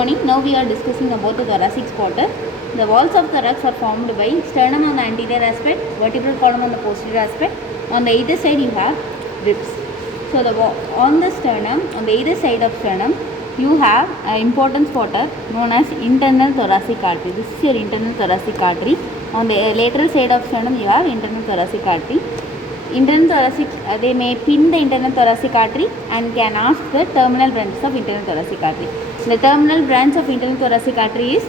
morning. Now we are discussing about the thoracic spotter. The walls of thorax are formed by sternum on the anterior aspect, vertebral column on the posterior aspect. On the either side you have ribs. So on the sternum, on the either side of sternum, you have an important spotter known as internal thoracic artery. This is your internal thoracic artery. On the lateral side of sternum, you have internal thoracic artery. Internal thoracic, they may pin the internal thoracic artery and can ask the terminal branches of internal thoracic artery. The terminal branch of internal thoracic artery is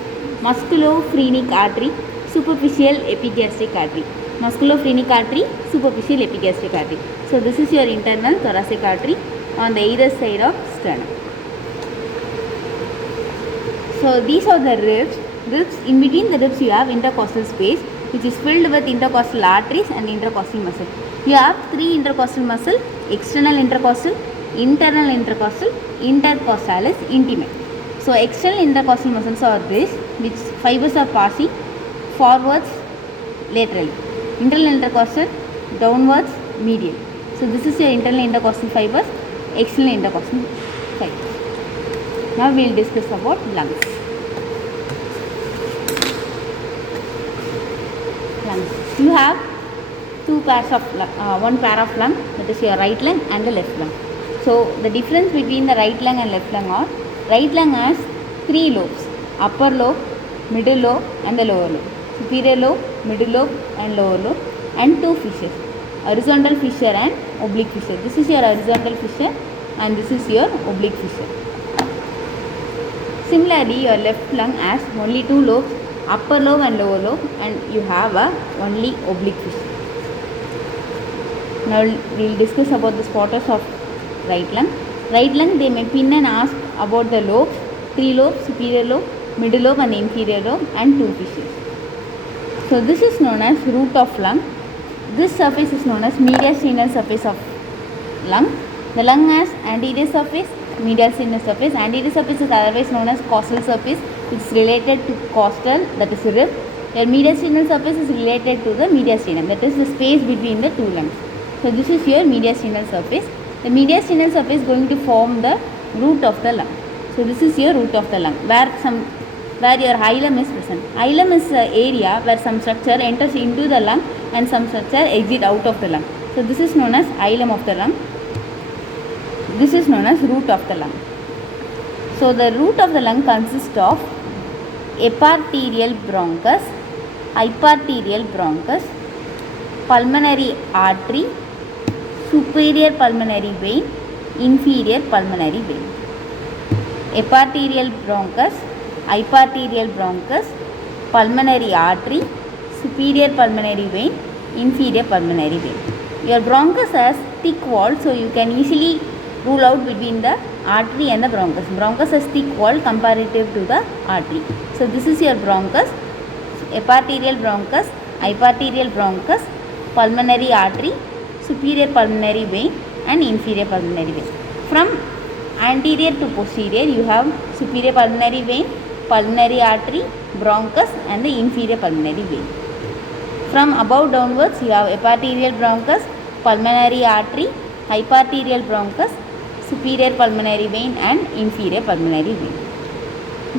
musculophrenic artery, superficial epigastric artery. Musculophrenic artery, superficial epigastric artery. So this is your internal thoracic artery on the either side of sternum. So these are the ribs. In between the ribs you have intercostal space, which is filled with intercostal arteries and intercostal muscle. You have three intercostal muscle: external intercostal, internal intercostal, intercostalis intima. So external intercostal muscles are this, which fibers are passing forwards laterally. Internal intercostal downwards medial. So this is your internal intercostal fibers, external intercostal fibers. Now we will discuss about lungs. You have one pair of lung, that is your right lung and the left lung. So the difference between the right lung and left lung are, right lung has three lobes: upper lobe, middle lobe and the lower lobe. Superior lobe, middle lobe and lower lobe, and two fissures: horizontal fissure and oblique fissure. This is your horizontal fissure and this is your oblique fissure. Similarly, your left lung has only two lobes, upper lobe and lower lobe, and you have only oblique fissure. Now we will discuss about the spotters of right lung. Right lung, they may pin and ask about the lobes: three lobes, superior lobe, middle lobe and inferior lobe, and two fissures. So this is known as root of lung. This surface is known as mediastinal surface of lung. The lung has anterior surface, mediastinal surface. Anterior surface is otherwise known as costal surface, which is related to costal, that is rib. The mediastinal surface is related to the mediastinum, that is the space between the two lungs. So this is your mediastinal surface. The mediastinal surface is going to form the root of the lung. So this is your root of the lung, where your hilum is present. Hilum is the area where some structure enters into the lung and some structure exit out of the lung. So this is known as hilum of the lung. This is known as root of the lung. So the root of the lung consists of eparterial bronchus, hyparterial bronchus, pulmonary artery, superior pulmonary vein, inferior pulmonary vein. Eparterial bronchus, hyparterial bronchus, pulmonary artery, superior pulmonary vein, inferior pulmonary vein. Your bronchus has thick wall, so you can easily rule out between the artery and the bronchus. Bronchus has thick wall comparative to the artery. So this is your bronchus: eparterial bronchus, hyparterial bronchus, pulmonary artery, superior pulmonary vein and inferior pulmonary vein. From anterior to posterior you have superior pulmonary vein, pulmonary artery, bronchus and the inferior pulmonary vein. From above downwards you have eparterial bronchus, pulmonary artery, hyparterial bronchus, superior pulmonary vein and inferior pulmonary vein.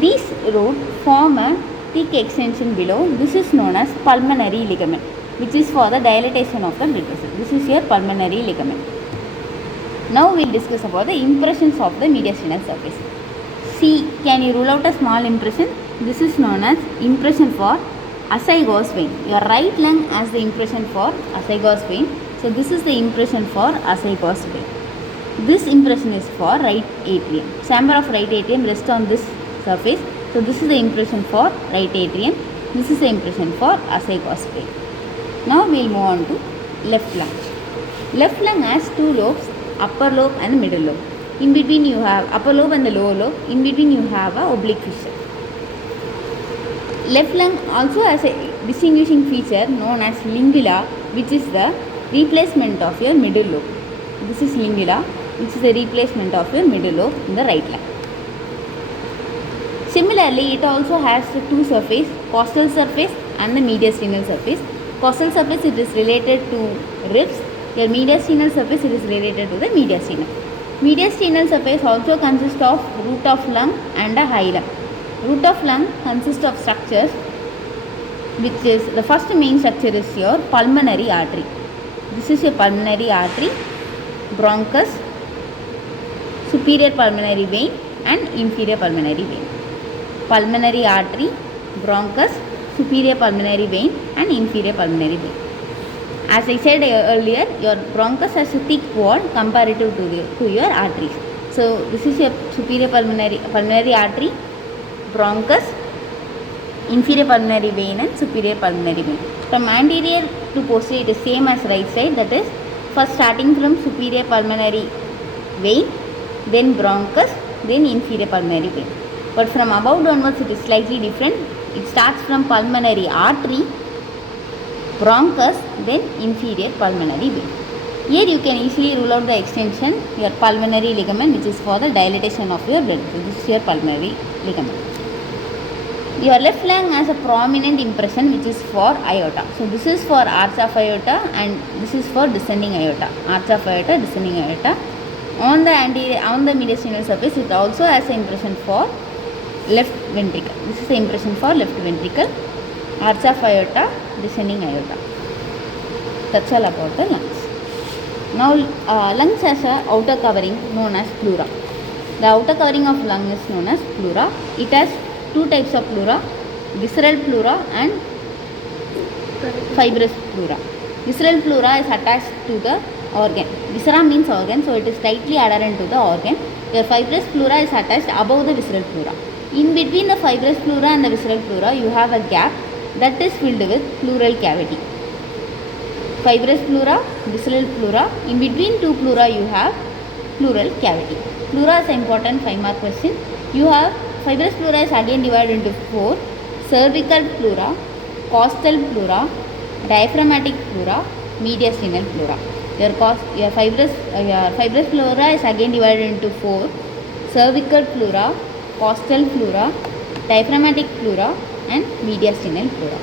These roots form a thick extension below. This is known as pulmonary ligament, which is for the dilatation of the blood vessel. This is your pulmonary ligament. Now we will discuss about the impressions of the mediastinal surface. See, can you rule out a small impression? This is known as impression for azygos vein. Your right lung has the impression for azygos vein. So this is the impression for azygos vein. This impression is for right atrium. Chamber of right atrium rests on this surface. So this is the impression for right atrium. This is the impression for azygos vein. Now we will move on to left lung. Left lung has two lobes, upper lobe and middle lobe. In between you have upper lobe and the lower lobe. In between you have a oblique fissure. Left lung also has a distinguishing feature known as lingula, which is the replacement of your middle lobe. This is lingula, which is the replacement of your middle lobe in the right lung. Similarly, it also has two surfaces, costal surface and the mediastinal surface. Costal surface, it is related to ribs. Your mediastinal surface, it is related to the mediastinum. Mediastinal surface also consists of root of lung and a hilum. Root of lung consists of structures, which is the first main structure is your pulmonary artery. This is your pulmonary artery, bronchus, superior pulmonary vein and inferior pulmonary vein. Pulmonary artery, bronchus, superior pulmonary vein and inferior pulmonary vein. As I said earlier, your bronchus has a thick wall comparative to your arteries. So this is your superior pulmonary artery, bronchus, inferior pulmonary vein and superior pulmonary vein. From anterior to posterior it is same as right side, that is first starting from superior pulmonary vein, then bronchus, then inferior pulmonary vein. But from above downwards it is slightly different. It starts from pulmonary artery, bronchus, then inferior pulmonary vein. Here you can easily rule out the extension, your pulmonary ligament, which is for the dilatation of your blood. So this is your pulmonary ligament. Your left lung has a prominent impression, which is for aorta. So this is for arch of aorta and this is for descending aorta. Arch of aorta, descending aorta. On the mediastinal surface, it also has an impression for left ventricle. This is the impression for left ventricle, arch of aorta, descending aorta. That's all about the lungs. Now lungs has a outer covering known as pleura. The outer covering of lung is known as pleura. It has two types of pleura, visceral pleura and fibrous pleura. Visceral pleura is attached to the organ. Viscera means organ, so it is tightly adherent to the organ. The fibrous pleura is attached above the visceral pleura. In between the fibrous pleura and the visceral pleura, you have a gap that is filled with pleural cavity. Fibrous pleura, visceral pleura. In between two pleura, you have pleural cavity. Pleura is an important 5-mark question. You have fibrous pleura is again divided into 4: cervical pleura, costal pleura, diaphragmatic pleura, mediastinal pleura. Your fibrous pleura is again divided into 4: cervical pleura, costal pleura, diaphragmatic pleura and mediastinal pleura.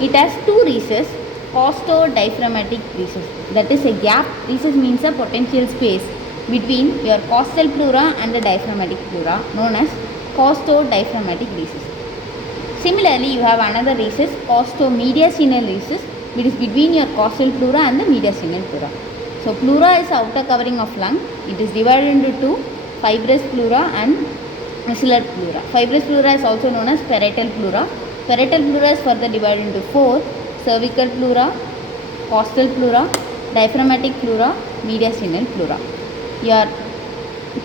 It has two recesses, costodiaphragmatic recess. That is a gap. Recess means a potential space between your costal pleura and the diaphragmatic pleura, known as costodiaphragmatic recess. Similarly, you have another recess, costomediastinal recess, which is between your costal pleura and the mediastinal pleura. So pleura is the outer covering of lung. It is divided into two: fibrous pleura and visceral pleura. Fibrous pleura is also known as parietal pleura. Parietal pleura is further divided into 4: cervical pleura, costal pleura, diaphragmatic pleura, mediastinal pleura. Your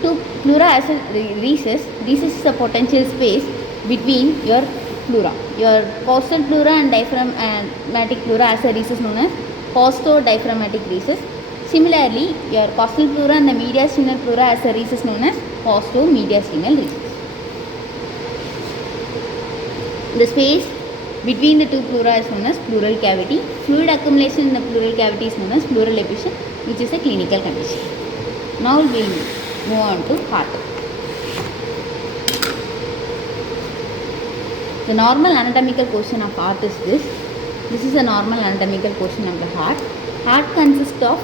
two pleura has a recess. Recess is a potential space between your pleura. Your costal pleura and diaphragmatic pleura has a recess known as costodiaphragmatic recess. Similarly, your costal pleura and the mediastinal pleura has a recess known as costomediastinal recess. The space between the two pleura is known as pleural cavity. Fluid accumulation in the pleural cavity is known as pleural effusion, which is a clinical condition. Now we will move on to heart. The normal anatomical portion of heart is this. This is a normal anatomical portion of the heart. Heart consists of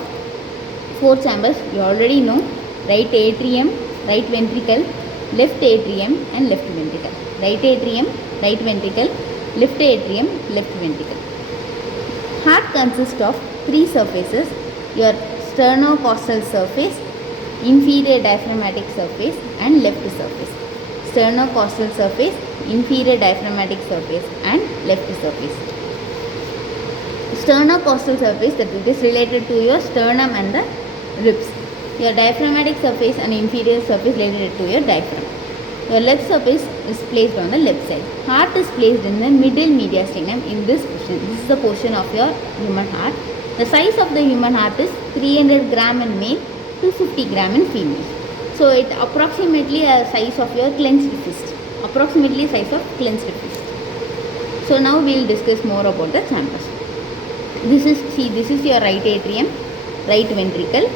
4 chambers. You already know: right atrium, right ventricle, left atrium and left ventricle. Right atrium, right ventricle, left atrium, left ventricle. Heart consists of 3 surfaces: your sternocostal surface, inferior diaphragmatic surface and left surface. Sternocostal surface, inferior diaphragmatic surface and left surface. Sternocostal surface, that is related to your sternum and the ribs. Your diaphragmatic surface and inferior surface related to your diaphragm. Your left surface is placed on the left side. Heart is placed in the middle mediastinum in this portion. This is the portion of your human heart. The size of the human heart is 300 gram in male to 50 gram in female. So it approximately a size of your clenched fist. Approximately size of clenched fist. So now we will discuss more about the chambers. This is your right atrium, right ventricle,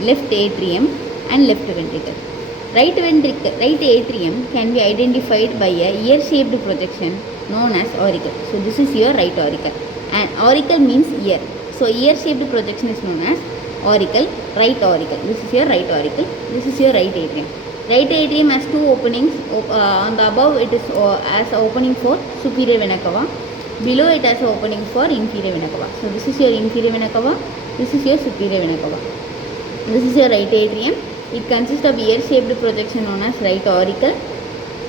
left atrium and left ventricle. Right atrium can be identified by a ear-shaped projection known as auricle. So this is your right auricle, and auricle means ear. So ear-shaped projection is known as auricle, right auricle. This is your right auricle. This is your right atrium. Right atrium has two openings. On the above it is as opening for superior vena cava. Below it has opening for inferior vena cava. So this is your inferior vena cava. This is your superior vena cava. This is your right atrium. It consists of ear-shaped projection known as right auricle.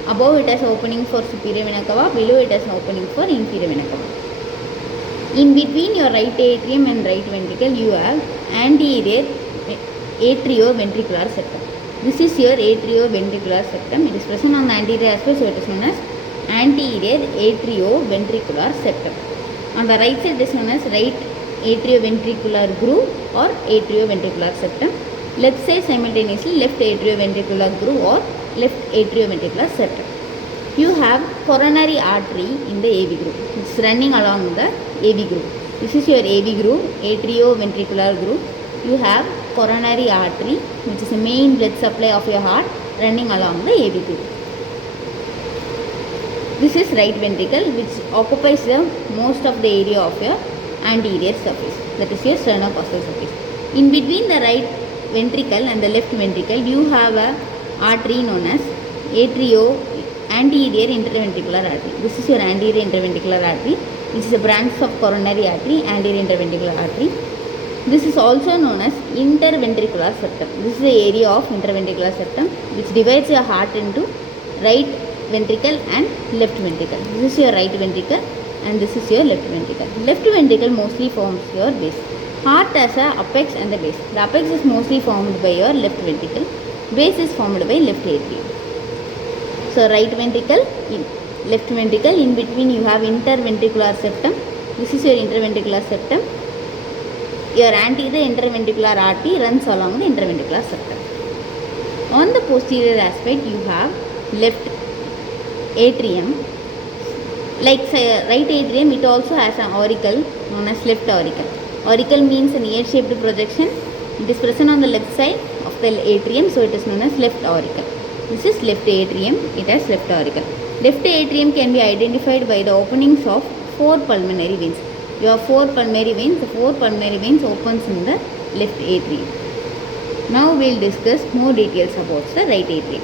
Above it has opening for superior vena cava. Below it has opening for inferior vena cava. In between your right atrium and right ventricle, you have anterior atrioventricular septum. This is your atrioventricular septum. It is present on the anterior aspect, so it is known as anterior atrioventricular septum. On the right side, it is known as right atrioventricular groove or atrioventricular septum. Left side simultaneously left atrioventricular groove or left atrioventricular septum. You have coronary artery in the AV groove. It's running along the AV groove. This is your AV groove, atrioventricular groove. You have coronary artery, which is the main blood supply of your heart, running along the AV groove. This is right ventricle, which occupies the most of the area of your anterior surface. That is your sternocostal surface. In between the right ventricle and the left ventricle, you have a artery known as anterior interventricular artery. This is your anterior interventricular artery, which is a branch of coronary artery, anterior interventricular artery. This is also known as interventricular septum. This is the area of interventricular septum, which divides your heart into right ventricle and left ventricle. This is your right ventricle and this is your left ventricle. Left ventricle mostly forms your base. Heart has a apex and the base. The apex is mostly formed by your left ventricle. Base is formed by left atrium. So right ventricle, left ventricle, in between you have interventricular septum. This is your interventricular septum. Your anterior interventricular artery runs along the interventricular septum. On the posterior aspect, you have left atrium. Like right atrium, it also has an auricle known as left auricle. Auricle means an ear-shaped projection. It is present on the left side of the atrium, so it is known as left auricle. This is left atrium, it has left auricle. Left atrium can be identified by the openings of 4 pulmonary veins. You have 4 pulmonary veins. The 4 pulmonary veins opens in the left atrium. Now we will discuss more details about the right atrium.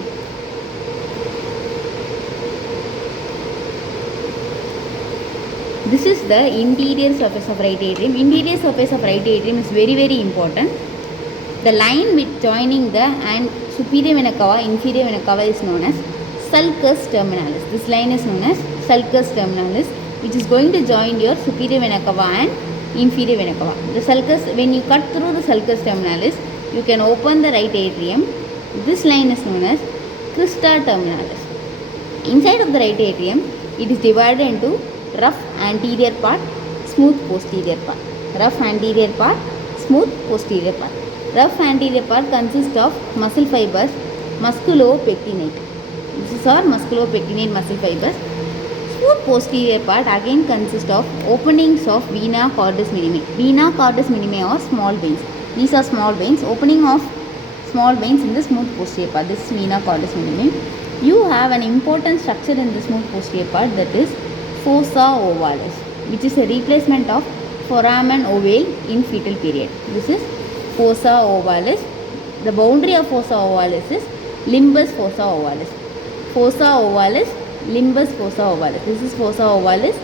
This is the interior surface of right atrium. Interior surface of right atrium is very important. The line with joining the superior vena cava, inferior vena cava is known as sulcus terminalis. This line is known as sulcus terminalis, which is going to join your superior vena cava and inferior vena cava. The sulcus, when you cut through the sulcus terminalis, you can open the right atrium. This line is known as crista terminalis. Inside of the right atrium, it is divided into rough anterior part, smooth posterior part. Rough anterior part, smooth posterior part. Rough anterior part consists of muscle fibers, musculopectinate. This is our musculopectinate muscle fibers. Smooth posterior part again consists of openings of vena cordis minimi. Vena cordis minimi are small veins. These are small veins. Opening of small veins in the smooth posterior part. This is vena cordis minimi. You have an important structure in the smooth posterior part, that is fossa ovalis, which is a replacement of foramen ovale in fetal period. This is fossa ovalis. The boundary of fossa ovalis is limbus fossa ovalis. Fossa ovalis, limbus fossa ovalis. This is fossa ovalis,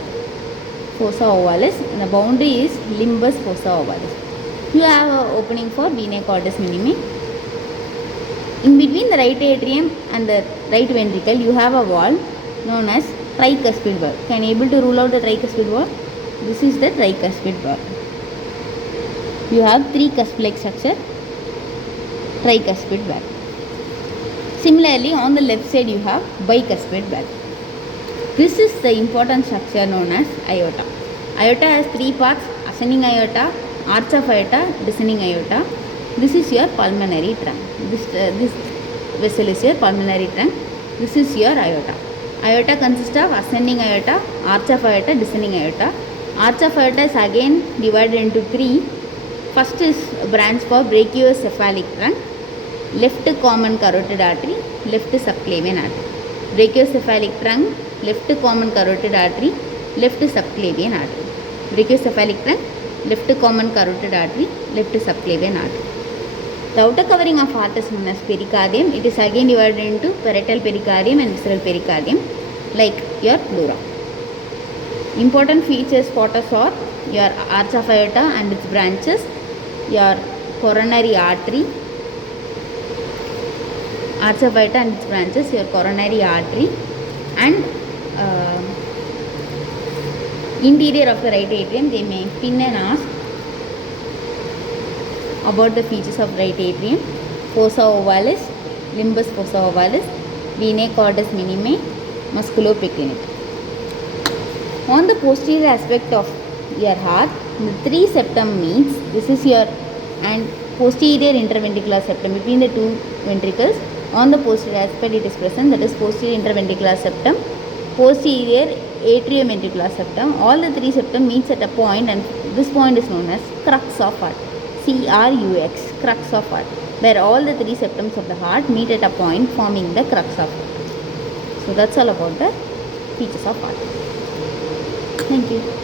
and the boundary is limbus fossa ovalis. You have an opening for vena cordis minimi. In between the right atrium and the right ventricle, you have a wall known as tricuspid valve. Can you able to rule out the tricuspid valve? This is the tricuspid valve. You have 3 cusp-like structure, tricuspid valve. Similarly, on the left side you have bicuspid valve. This is the important structure known as aorta. Aorta has 3 parts: ascending aorta, arch of aorta, descending aorta. This is your pulmonary trunk. This vessel is your pulmonary trunk. This is your aorta. Aorta consists of ascending aorta, arch of aorta, descending aorta. Arch of aorta is again divided into 3. First is a branch for brachiocephalic trunk, left common carotid artery, left subclavian artery. Brachiocephalic trunk, left common carotid artery, left subclavian artery. Brachiocephalic trunk, left common carotid artery, left subclavian artery. The outer covering of heart is known as pericardium. It is again divided into parietal pericardium and visceral pericardium, like your pleura. Important features spotters are your arch of aorta and its branches, your coronary artery, arch of aorta and its branches, your coronary artery, and interior of the right atrium. They may pin and ask about the features of right atrium: fossa ovalis, limbus fossa ovalis, venae cauda minimi, musculopectinate. On the posterior aspect of your heart, the three septum meets. This is your and posterior interventricular septum between the two ventricles. On the posterior aspect it is present, that is posterior interventricular septum, posterior atrioventricular septum. All the three septum meets at a point, and this point is known as crux of heart. CRUX, crux of heart, where all the three septums of the heart meet at a point forming the crux of heart. So that's all about the features of heart. Thank you.